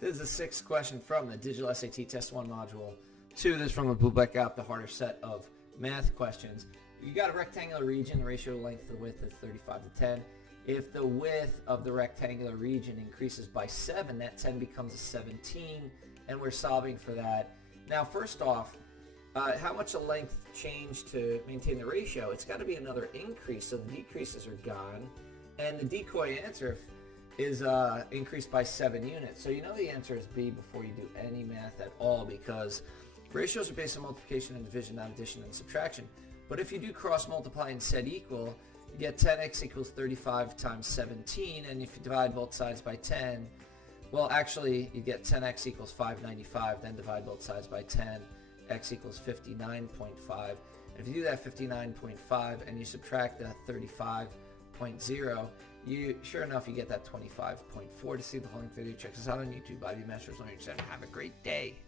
This is the sixth question from the Digital SAT Test 1 Module 2. This is from a Bluebook app, the harder set of math questions. You got a rectangular region, the ratio length to width is 35 to 10. If the width of the rectangular region increases by 7, that 10 becomes a 17, and we're solving for that. Now, first off, how much the length change to maintain the ratio? It's got to be another increase, so the decreases are gone. And the decoy answer is increased by 7 units. So you know the answer is B before you do any math at all, because ratios are based on multiplication and division, not addition and subtraction. But if you do cross multiply and set equal, you get 10x equals 35 times 17, and if you divide both sides by 10, well, actually you get 10x equals 595, then divide both sides by 10, x equals 59.5. And if you do that 59.5 and you subtract the 35.0, sure enough, you get that 25.4. To see the whole length video, check us out on YouTube. Bobby Masters Learning Center. Have a great day.